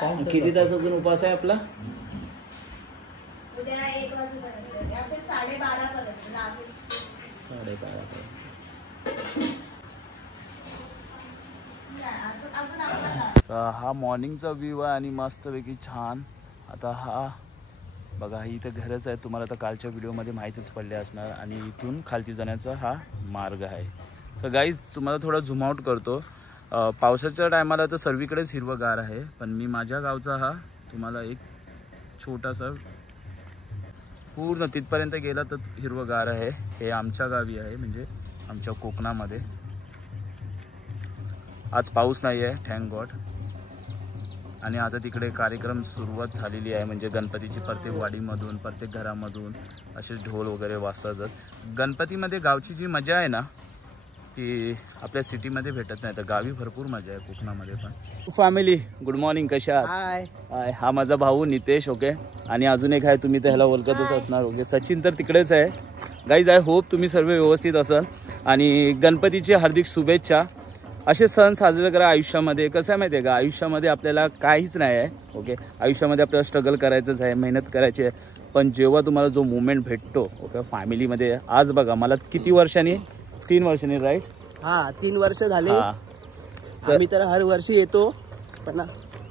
किती तास अजून उपास आहे आपला? उद्या 1 वाजेपर्यंत या फिर 12:30 पर्यंत. 12:30. हा मॉर्निंगचा व्ह्यू आहे आणि मस्तपैकी छान. आता हा बघा ही इथं घरच आहे, तुम्हाला तर कालच्या व्हिडिओमध्ये माहीतच पडले असणार. आणि इथून खालती जाण्याचा हा मार्ग आहे. सो गाईज तुम्हाला थोडा झूम आउट करतो. पावसाच्या टायमाला तर सर्वीकडेच हिरवंगार आहे, पण मी माझ्या गावचा हा तुम्हाला एक छोटासा पूर्ण तिथपर्यंत गेला तर हिरवंगार आहे. हे आमच्या गावी आहे, म्हणजे आमच्या कोकणामध्ये. आज पाऊस नाही आहे, थँक गॉड. आणि आता तिकडे कार्यक्रम सुरुवात झालेली आहे, म्हणजे गणपतीची प्रत्येक वाडीमधून प्रत्येक घरामधून असे ढोल वगैरे वाजतात. गणपतीमध्ये गावची जी मजा आहे ना ती आपल्या सिटीमध्ये भेटत नाही. तर गावी भरपूर मजा आहे कोकणामध्ये पण. फॅमिली गुड मॉर्निंग, कशा आहात? हाय, हा माझा भाऊ नितेश. ओके, आणि अजून एक आहे, तुम्ही तर ह्याला ओळखतच असणार. ओके, सचिन तर तिकडेच आहे. गाईज आय होप तुम्ही सर्व व्यवस्थित असाल आणि गणपतीची हार्दिक शुभेच्छा. असे सण साजरे करा आयुष्यामध्ये. कसं आहे माहिती आहे का, आयुष्यामध्ये आपल्याला काहीच नाही आहे. ओके, आयुष्यामध्ये आपल्याला स्ट्रगल करायचंच आहे, मेहनत करायची आहे. पण जेव्हा तुम्हाला जो मोमेंट भेटतो ओके फॅमिलीमध्ये, आज बघा मला किती वर्षांनी, 3 वर्षांनी राईट? हा 3 वर्ष झाले. आम्ही तर हर वर्षी येतो, पण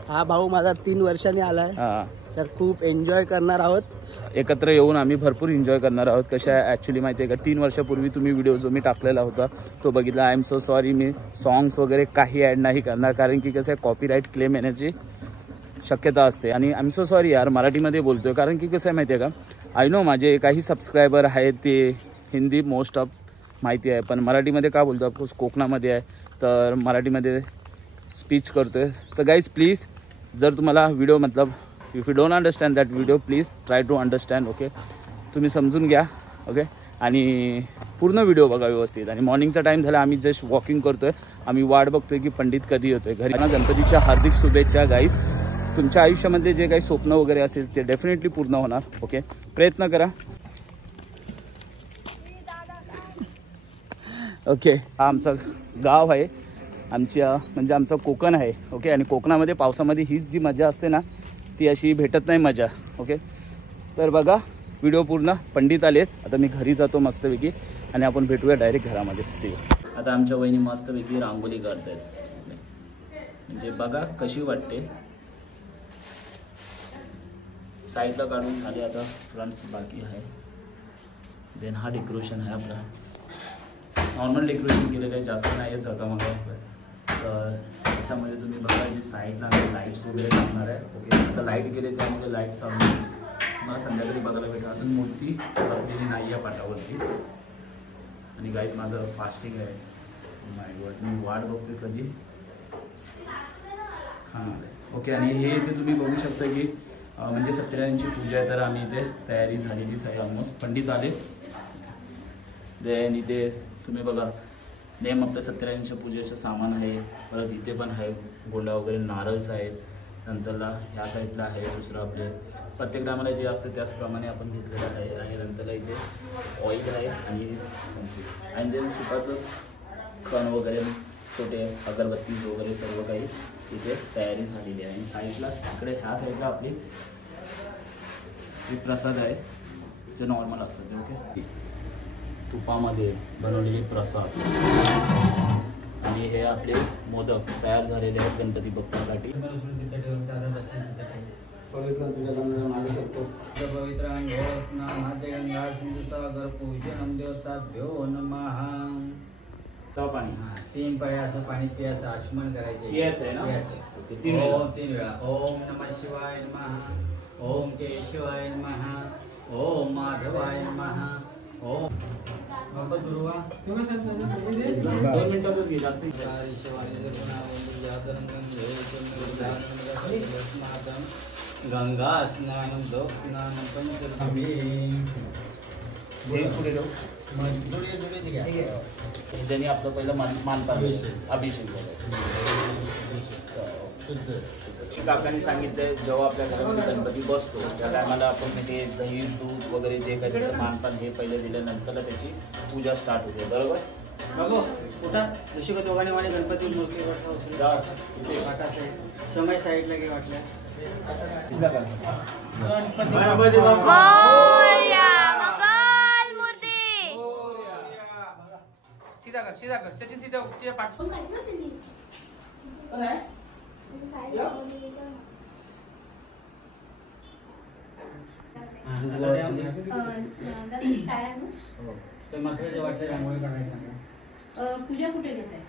हा भाऊ माझा 3 वर्षांनी आलाय. तर खूप एन्जॉय करणार आहोत. एकत्र येऊन आम्ही भरपूर एन्जॉय करणार आहोत. कशा आहे ॲक्च्युली माहिती आहे का, 3 वर्षापूर्वी तुम्ही व्हिडिओ जो मी टाकलेला होता तो बघितला. I am so sorry, me songs वगैरे काही ॲड नाही करणार, कारण की कसं आहे कॉपीराईट क्लेम येण्याची शक्यता असते. आणि आय एम सो सॉरी यार, मराठीमध्ये बोलतोय, कारण की कसं आहे माहिती आहे का, आय नो माझे काही सबस्क्रायबर आहेत ते हिंदी मोस्ट ऑफ माहिती आहे, पण मराठीमध्ये का बोलतो, ऑफकोर्स कोकणामध्ये आहे तर मराठीमध्ये स्पीच करतोय. तर गाईज प्लीज, जर तुम्हाला व्हिडिओ मतलब if you don't understand that video, please try to understand. Okay, तुम्ही समजून घ्या. ओके, आणि पूर्ण व्हिडिओ बघा व्यवस्थित. आणि मॉर्निंगचा टाईम झाला, आम्ही जस्ट वॉकिंग करतोय, आम्ही वाट बघतोय की पंडित कधी येतोय घरी. गणपतीच्या हार्दिक शुभेच्छा गाईज. तुमच्या आयुष्यामध्ये जे काही स्वप्न वगैरे असेल ते डेफिनेटली पूर्ण होणार. ओके, प्रयत्न करा. ओके, हा आमचं गाव आहे, आमच्या म्हणजे आमचं कोकण आहे. ओके, आणि कोकणामध्ये पावसामध्ये हीच जी मजा असते ना ती अशी भेटत नाही मजा. ओके, तर बघा व्हिडिओ पूर्ण. पंडित आलेत, आता मी घरी जातो मस्तपैकी आणि आपण भेटूया डायरेक्ट घरामध्ये. सी आता आमच्या वहिनी मस्तपैकी रांगोळी काढतायत, म्हणजे बघा कशी वाटते. साईडला काढून झाले, आता फ्रंट्स बाकी आहे. देन हा डेकोरेशन आहे आपला, नॉर्मल डेकोरेशन केलेलं आहे, जास्त नाही आहे जगामध्ये. तर त्याच्यामध्ये तुम्ही बघा जी साईडला लाईट्स वगैरे लागणार आहे. ओके, आता लाईट गेले त्यामुळे लाईट चालू मला संध्याकाळी बघायला भेटेल. अजून मूर्ती बसलेली नाही आहे पाटावरती. आणि गाईज माझं फास्टिंग आहे, माय गॉड, मी वाट बघतोय कधी खाणार आहे. ओके, आणि हे इथे तुम्ही बघू शकता की म्हणजे सत्यनारायणची पूजा आहे, तर आम्ही इथे तयारी झालेलीच आहे ऑलमोस्ट. पंडित आले. देन इथे तुम्ही बघा नेम आपल्या सत्यनारायणच्या पूजेचं सामान आहे. परत इथे पण आहे गोंडा वगैरे, नारळच आहेत. नंतरला ह्या साईडला आहे दुसरं आपले प्रत्येक टायमाला जे असतं त्याचप्रमाणे आपण घेतलेलं आहे. आणि नंतरला इथे ऑइल आहे आणि संपली. आणि देन सुपाचंच खण वगैरे, छोटे अगरबत्ती वगैरे सर्व काही इथे तयारी झालेली आहे. आणि साईडला इकडे ह्या साईडला आपली प्रसाद आहे जे नॉर्मल असतात. ओके, तुपामध्ये बनवलेले प्रसाद आणि हे आपले मोदक तयार झालेले आहेत गणपती बाप्पासाठी. पवित्र गंगा सिंधू सागर पूजन देवताभ्यो नमः. पाणी 3 पळ्या असं पाणी पियाचं, आचमन करायचे. याच आहे ना, 3 वेळा. ओम नमः शिवाय नमः, ओम केशवाय नमः, ओम माधवाय नमः, ओम दुर्वा. 2 मिनिटातच घे, जास्त गंगा स्नान लोक स्नान पंचमी. पुढे जाऊ. ज्यांनी आपलं पहिलं मानपान अभिषेक काकांनी सांगितलंय जेव्हा आपल्या घरामध्ये गणपती बसतो त्या टायमाला आपण ते दही दूध वगैरे जे काही त्याचं मानपान हे पहिले दिल्यानंतर त्याची पूजा स्टार्ट होते. बरोबर? दोघांनी वाणी गणपती मूर्ती समय साईडला घे वाटल्यास. सीधा कर सचिन सीधा तुझ्या पाठ पूजा कुठे घेत आहे?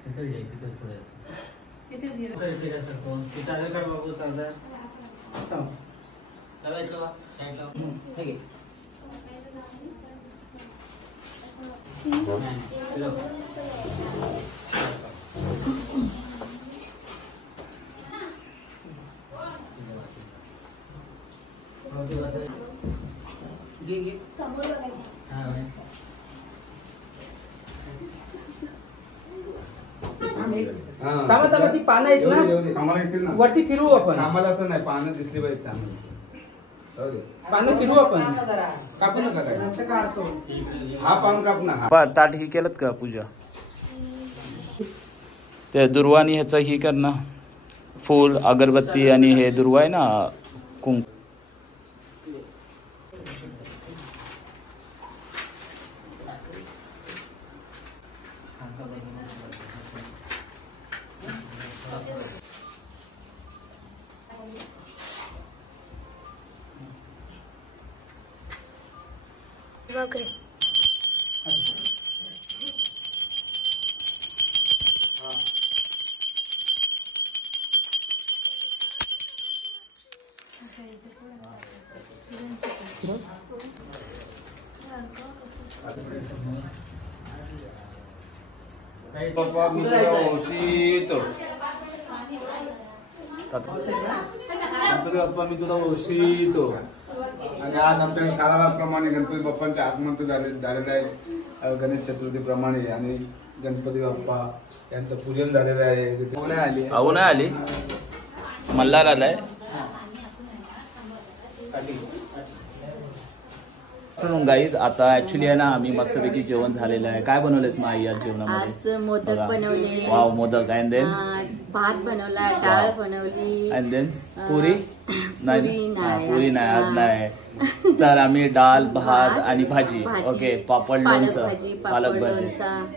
तामा ती पानं आहेत ना वरती फिरवू आपण. आम्हाला असं नाही, पानं दिसली पाहिजे चांगली. पानं फिरवू आपण, कापू नका काय. हा पान काप ना. ताट ही केलं का पूजा? ते दुर्वानी ह्याचं ही कर ना, फूल अगरबत्ती आणि हे दुर्वा आहे ना कुंकू. गणपती बाप्पा मी तुला ओळखतो. आणि आज आमच्या सालाप्रमाणे गणपती बाप्पांचे आगमन झालेलं आहे. गणेश चतुर्थी प्रमाणे आणि गणपती बाप्पा यांचं पूजन झालेलं आहे. अहो नाही आली, मल्हार आलाय. गाईज आता ऍक्च्युली आहे ना आम्ही मस्तपैकी जेवण झालेलं आहे. काय बनवलेस मग आई आज जेवणामध्ये? आज मोदक बनवले. वाव, मोदक. अँड देन भात बनवला, डाळ बनवली. अँड देन पुरी नाही, पुरी नाही आज नाही. तर आम्ही डाळ, भात आणि भाजी. ओके, पापड, लोणचं, पालक भाजी.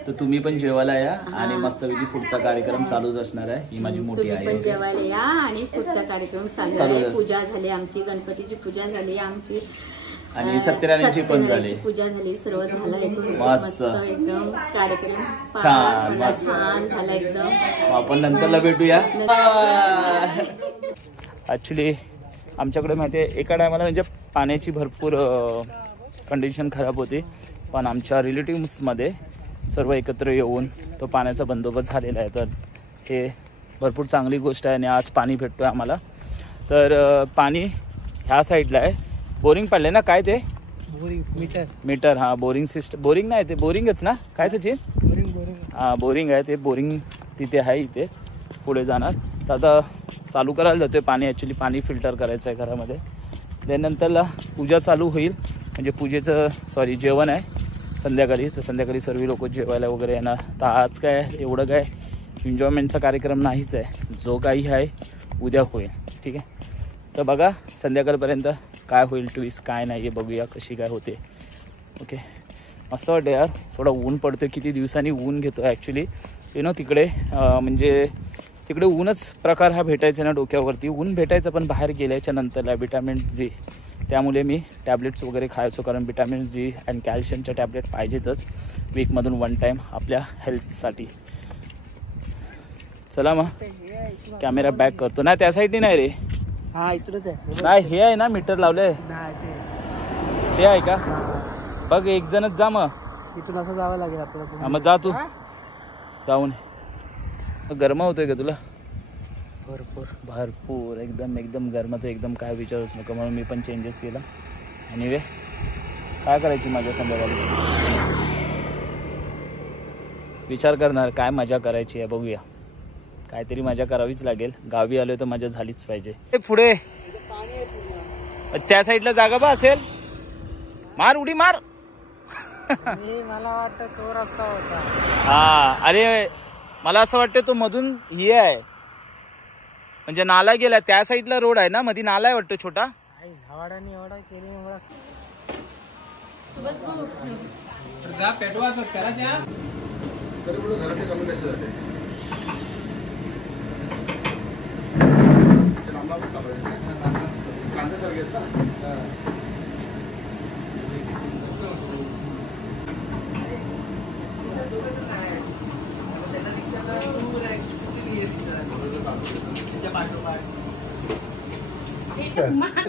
तर तुम्ही पण जेवायला या आणि मस्तपैकी पुढचा कार्यक्रम चालूच असणार आहे. ही माझी मोठी तुम्ही पण आहे. जेवायला या आणि पुढचा कार्यक्रम चालू आहे. पूजा झाली आमची, गणपतीची पूजा झाली आमची आणि सत्यनारायणची पण झाली. पूजा झाली, सर्व झालं एकदम मस्त एकदम कार्यक्रम छान छान झाला एकदम. आपण नंतरला भेटूया. ऍक्च्युली आमच्याकडे माहितीये एका टायमाला म्हणजे पाण्याची भरपूर कंडिशन खराब होती, पण आमच्या रिलेटिव्समध्ये सर्व एकत्र येऊन तो पाण्याचा बंदोबस्त झालेला आहे. तर हे भरपूर चांगली गोष्ट आहे आणि आज पाणी भेटतोय आम्हाला. तर पाणी ह्या साईडला आहे. बोरिंग पडले ना, काय ते मीटर. हा, बोरिंग सिस्टम. बोरिंग नाही ते बोरिंगच ना, काय सचिन? हा, बोरिंग आहे ते. बोरिंग तिथे आहे, इथे पुढे जाणार. तर आता चालू करायला जाते पाणी. ॲक्च्युली पाणी फिल्टर करायचं आहे घरामध्ये. त्यानंतरला पूजा चालू होईल, म्हणजे पूजेचं जेवण आहे संध्याकाळी. तर संध्याकाळी सर्व लोक जेवायला वगैरे येणार. तर आज काय एवढं काय एन्जॉयमेंटचा कार्यक्रम नाहीच आहे. जो काही आहे उद्या होईल. ठीक आहे, तर बघा संध्याकाळपर्यंत काय होईल ट्विस्ट, काय नाही हे बघूया कशी काय होते. ओके, मस्त वाटतं यार. थोडा ऊन पडतो, किती दिवसांनी ऊन घेतो ॲक्च्युली. तिकडे म्हणजे तिकडे ऊनच प्रकार हा भेटायचा ना डोक्यावरती. ऊन भेटायचं, पण बाहेर गेल्याच्या नंतरला विटॅमिन जी, त्यामुळे मी टॅबलेट्स वगैरे खायचो. कारण विटॅमिन जी आणि कॅल्शियमच्या टॅबलेट पाहिजेतच वीकमधून 1 टाईम आपल्या हेल्थसाठी. चला मग कॅमेरा बॅक करतो. नाही त्या साईडनी नाही रे, हा इथूनच आहे. नाही हे आहे ना मीटर लावलंय ते आहे का? बघ एक जणच जा, मग इथून असं जावं लागेल आपल्याला. मग जा तू जाऊन. गरम होतोय का तुला? भरपूर एकदम गरमत एकदम, काय विचारूच नका. म्हणून मी पण चेंजेस केला. एनिवे काय करायची माझ्या संध्याकाळी विचार करणार, काय मजा करायची आहे बघूया. काहीतरी मजा करावीच लागेल. गावी आलोय तर मजा झालीच पाहिजे. पुढे त्या साईडला जागा बा असेल, मार उडी मार. मला वाटतं तो रस्ता होता. हा अरे मला असं वाटतं तो मधून हे आहे म्हणजे नाला गेला त्या साईडला रोड आहे ना मध्ये नाला आहे वाटतं छोटा. झाडाने एवढा केली एवढा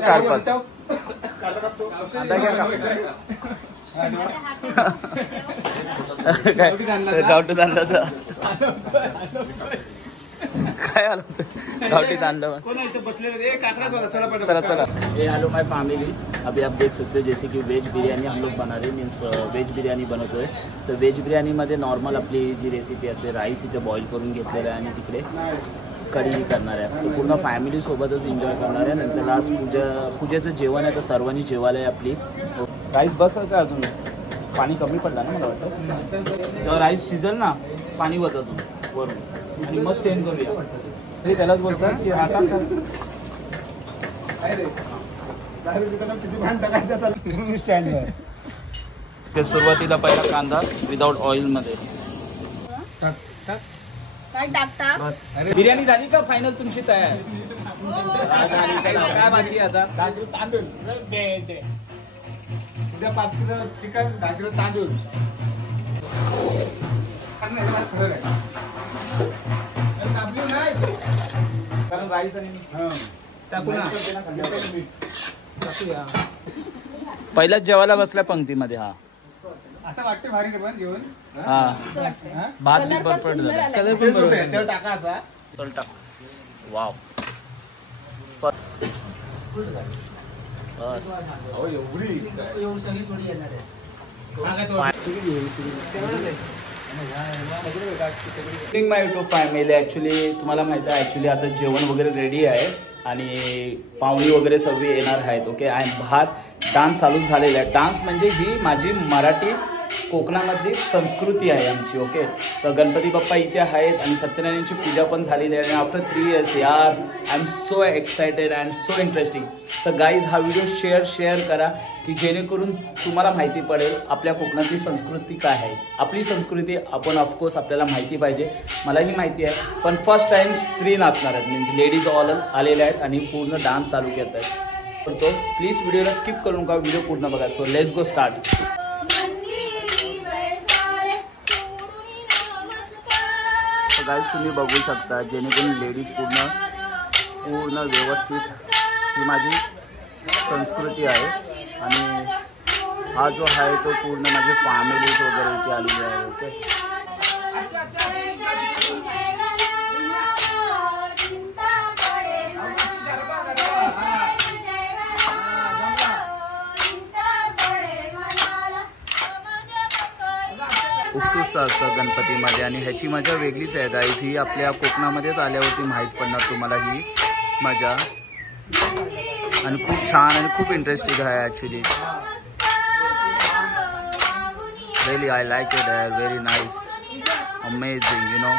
चार पाच गावठी दांडाचा काय आलं गावठी दांडा. चला चला ये हेलो माय फैमिली. अभी आप देख सकते हो जैसे कि वेज बिर्याणी हम लोग बना रहे मीन्स वेज बिर्याणी बनवतोय. तर वेज बिर्याणीमध्ये नॉर्मल आपली जी रेसिपी असते राईस इथे बॉईल करून घेतलेलं आहे आणि तिकडे कढी करणार आहे. तो पूर्ण फॅमिलीसोबतच एन्जॉय करणार आहे. नंतर आज पूजेचं जेवण आहे तर सर्वांनी जेवायला या प्लीज. राईस बस आहे का अजून पाणी कमी पडला ना मला वाटतं. जेव्हा राईस शिजल ना पाणी वरतून वरून आणि मग स्टेन करूया. तरी त्यालाच बोलतात की आता ते सुरुवातीला पहिला कांदा विदाउट ऑइल मध्ये काय टाकता. बस बिर्याणी झाली का फायनल तुमची तयार. काय बाकी आता तांदूळ उद्या 5 किलो चिकन 10 किलो तांदूळ. कारण राईस आणि टाकू ना पहिल्याच जेवायला बसल्या पंक्तीमध्ये. हा असं वाटतं भारी पण जेवण. हा भात बी परफेक्ट झाला. कलर पण बरोबर टाका असा चल टाक. वाव बस माय युट्यूब फॅमिली. ॲक्च्युली तुम्हाला माहिती आहे ॲक्च्युली आता जेवण वगैरे रेडी आहे आणि पाहुणी वगैरे सर्व येणार आहेत. ओके आणि बाहेर डान्स चालू झालेला आहे. डान्स म्हणजे ही माझी मराठी कोकणामधली संस्कृती आहे आमची. ओके तर गणपती बाप्पा इथे आहेत आणि सत्यनारायणची पूजा पण झालेली आहे. आणि आफ्टर 3 years यार I am so excited and so interesting. So guys हा व्हिडिओ शेअर करा की जेणेकरून तुम्हाला माहिती पडेल आपल्या कोकणातली संस्कृती काय आहे. आपली संस्कृती आपण ऑफकोर्स आपल्याला माहिती पाहिजे. मलाही माहिती आहे पण फर्स्ट टाईम स्त्री नाचणार आहेत मीन्स लेडीज ऑल आलेल्या आहेत आणि पूर्ण डान्स चालू करत आहेत. तो प्लीज व्हिडिओला स्किप करू नका व्हिडिओ पूर्ण बघा. So let's go start. Guys तुम्ही बघू शकता जेणेकरून लेडीज पूर्ण व्यवस्थित ही माझी संस्कृती आहे आणि हा जो आहे तो पूर्ण माझी फॅमिलीज वगैरे इथे आलेली आहे. ओके उत्सुकता असतं गणपतीमध्ये आणि ह्याची मजा वेगळीच आहे गाईज. ही आपल्या कोकणामध्येच आल्यावरती माहीत पडणार तुम्हाला ही मजा आणि खूप छान आणि खूप इंटरेस्टिंग आहे actually. Really I like it यार. Very nice amazing you know.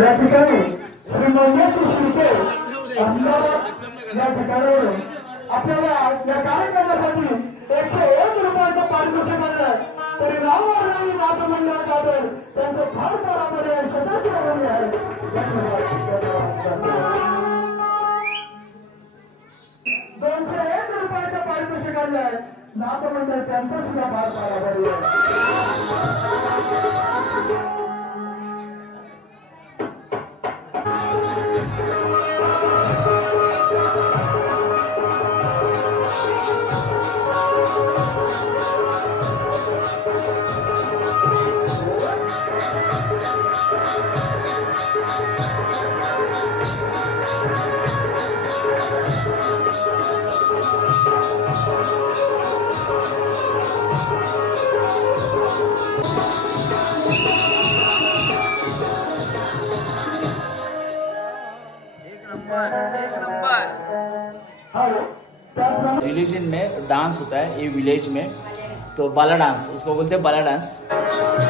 या ठिकाणी श्री मंगेश शिर्के अहमदाबाद या ठिकाणावरून आपल्याला या कार्यक्रमासाठी 101 रुपयाचं पारितोषिक मिळालं. तरी रामवारणी नाथ मंडळाबद्दल त्यांचं फार परामध्ये सदाची आभारी आहे. 201 रुपयाचं पारितोषिक आणलंय नाथ मंडळ त्यांचं सुद्धा फार आभारी आहे. रिलीजन में डांस होता है ये विलेज में, तो बाला डांस उसको बोलते हैं बाला डांस।